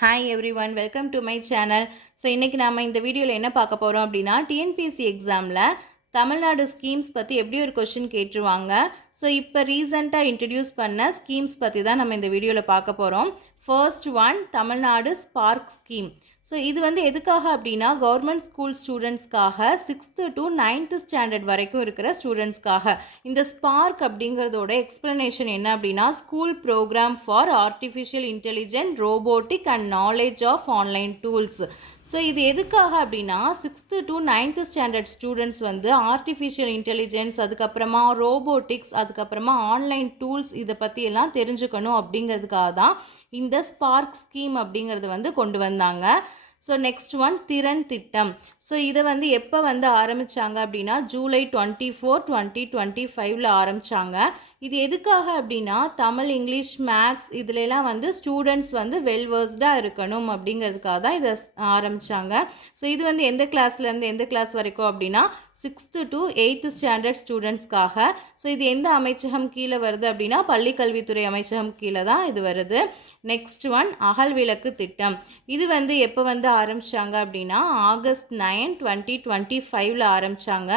Hi everyone, welcome to my channel. So இன்றைக்கி நாம் இந்த வீடியோவில் என்ன பார்க்க போகிறோம் அப்படின்னா டிஎன்பிஎஸ்சி எக்ஸாமில் தமிழ்நாடு ஸ்கீம்ஸ் பற்றி எப்படி ஒரு கொஷின் கேட்டுருவாங்க. ஸோ இப்போ ரீசெண்டாக இன்ட்ரடியூஸ் பண்ண ஸ்கீம்ஸ் பற்றி தான் நம்ம இந்த வீடியோவில் பார்க்க போகிறோம். First one Tamil Nadu spark scheme. So இது வந்து எதுக்காக அப்படின்னா கவர்மெண்ட் ஸ்கூல் ஸ்டூடெண்ட்ஸ்க்காக 6th to 9th ஸ்டாண்டர்ட் வரைக்கும் இருக்கிற ஸ்டூடெண்ட்ஸ்க்காக. இந்த ஸ்பார்க் அப்படிங்கிறதோட எக்ஸ்ப்ளனேஷன் என்ன அப்படின்னா school program for artificial intelligent robotic and knowledge of online tools. So இது எதுக்காக அப்படின்னா 6th to 9th standard students வந்து ஆர்டிஃபிஷியல் இன்டெலிஜென்ஸ், அதுக்கப்புறமா ரோபோட்டிக்ஸ், அதுக்கப்புறமா ஆன்லைன் டூல்ஸ் இதை பற்றியெல்லாம் தெரிஞ்சுக்கணும் அப்படிங்கிறதுக்காக தான் இந்த ஸ்பார்க் ஸ்கீம் அப்படிங்கிறது வந்து கொண்டு வந்தாங்க. ஸோ நெக்ஸ்ட் ஒன் திறன் திட்டம். ஸோ இதை வந்து எப்போ வந்து ஆரம்பித்தாங்க அப்படின்னா ஜூலை 24, 2025 ஆரம்பித்தாங்க. இது எதுக்காக அப்படின்னா தமிழ், இங்கிலீஷ், மேக்ஸ் இதுலலாம் வந்து ஸ்டூடெண்ட்ஸ் வந்து வெல்வர்ஸ்டாக இருக்கணும் அப்படிங்கிறதுக்காக தான் இதை ஆரம்பித்தாங்க. ஸோ இது வந்து எந்த கிளாஸ்லேருந்து எந்த கிளாஸ் வரைக்கும் அப்படின்னா 6th to 8th standard ஸ்டூடெண்ட்ஸ்க்காக. So இது எந்த அமைச்சகம் கீழே வருது அப்படின்னா பள்ளிக்கல்வித்துறை அமைச்சகம் கீழே தான் இது வருது. நெக்ஸ்ட் ஒன் அகல் விளக்கு திட்டம். இது வந்து எப்போ வந்து ஆரம்பித்தாங்க அப்படின்னா ஆகஸ்ட் 9, 2025 ஆரம்பித்தாங்க.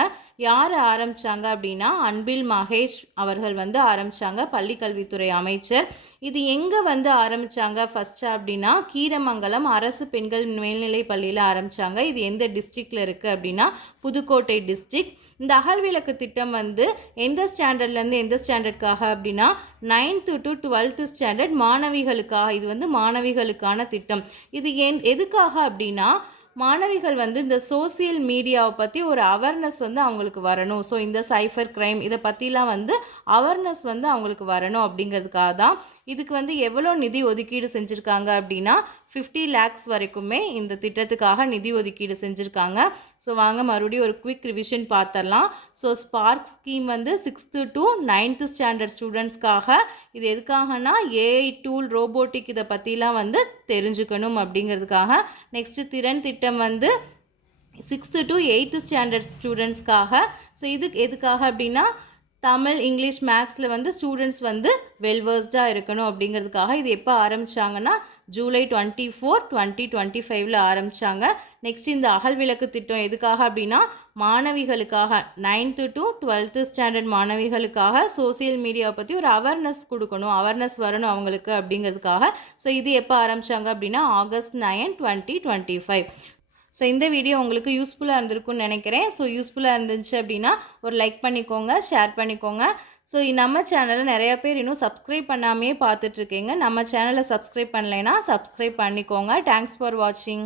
யார் ஆரம்பித்தாங்க அப்படின்னா அன்பில் மகேஷ் அவர்கள் வந்து ஆரம்பித்தாங்க, பள்ளிக்கல்வித்துறை அமைச்சர். இது எங்கே வந்து ஆரம்பித்தாங்க ஃபஸ்ட்டு அப்படின்னா கீரமங்கலம் அரசு பெண்கள் மேல்நிலை பள்ளியில் ஆரம்பித்தாங்க. இது எந்த டிஸ்ட்ரிக்டில் இருக்குது அப்படின்னா புதுக்கோட்டை டிஸ்ட்ரிக்ட். இந்த அகல் விளக்கு திட்டம் வந்து எந்த ஸ்டாண்டர்ட்லேருந்து எந்த ஸ்டாண்டர்டுக்காக அப்படின்னா 9th to 12th ஸ்டாண்டர்ட் மாணவிகளுக்காக. இது வந்து மாணவிகளுக்கான திட்டம். இது எதுக்காக அப்படின்னா மாணவிகள் வந்து இந்த சோசியல் மீடியாவை பற்றி ஒரு அவேர்னஸ் வந்து அவங்களுக்கு வரணும். ஸோ இந்த சைஃபர் கிரைம் இதை பற்றிலாம் வந்து அவேர்னஸ் வந்து அவங்களுக்கு வரணும் அப்படிங்கிறதுக்காக தான். இதுக்கு வந்து எவ்வளோ நிதி ஒதுக்கீடு செஞ்சுருக்காங்க அப்படின்னா 50 lakhs வரைக்குமே இந்த திட்டத்துக்காக நிதி ஒதுக்கீடு செஞ்சுருக்காங்க. ஸோ வாங்க மறுபடியும் ஒரு குவிக் ரிவிஷன் பார்த்துடலாம். ஸோ ஸ்பார்க் ஸ்கீம் வந்து 6th to 9th ஸ்டாண்டர்ட் ஸ்டூடெண்ட்ஸ்க்காக. இது எதுக்காகனா ஏஐ டூல், ரோபோட்டிக் இதை பற்றிலாம் வந்து தெரிஞ்சுக்கணும் அப்படிங்கிறதுக்காக. நெக்ஸ்ட்டு திறன் திட்டம் வந்து 6th to 8th standard ஸ்டூடெண்ட்ஸ்க்காக. So இதுக்கு எதுக்காக அப்படின்னா தமிழ், இங்கிலீஷ், மேக்ஸில் வந்து ஸ்டூடெண்ட்ஸ் வந்து வெல்வர்ஸ்டாக இருக்கணும் அப்படிங்கிறதுக்காக. இது எப்போ ஆரம்பித்தாங்கன்னா ஜூலை 24, 2025 ஆரம்பித்தாங்க. நெக்ஸ்ட் இந்த அகல் விளக்கு திட்டம் எதுக்காக அப்படின்னா மாணவிகளுக்காக 9th to 12th ஸ்டாண்டர்ட் மாணவிகளுக்காக சோசியல் மீடியாவை பற்றி ஒரு அவேர்னஸ் கொடுக்கணும், அவேர்னஸ் வரணும் அவங்களுக்கு அப்படிங்கிறதுக்காக. ஸோ இது எப்போ ஆரம்பித்தாங்க அப்படின்னா ஆகஸ்ட் 9, 2025. ஸோ இந்த வீடியோ உங்களுக்கு யூஸ்ஃபுல்லாக இருந்திருக்குன்னு நினைக்கிறேன். ஸோ யூஸ்ஃபுல்லாக இருந்துச்சு அப்படின்னா ஒரு லைக் பண்ணிக்கோங்க, ஷேர் பண்ணிக்கோங்க. ஸோ நம்ம சேனலில் நிறையா பேர் இன்னும் சப்ஸ்கிரைப் பண்ணாமையே பார்த்துட்ருக்கீங்க. நம்ம சேனலை சப்ஸ்கிரைப் பண்ணலைன்னா சப்ஸ்கிரைப் பண்ணிக்கோங்க. தேங்க்ஸ் ஃபார் வாட்சிங்.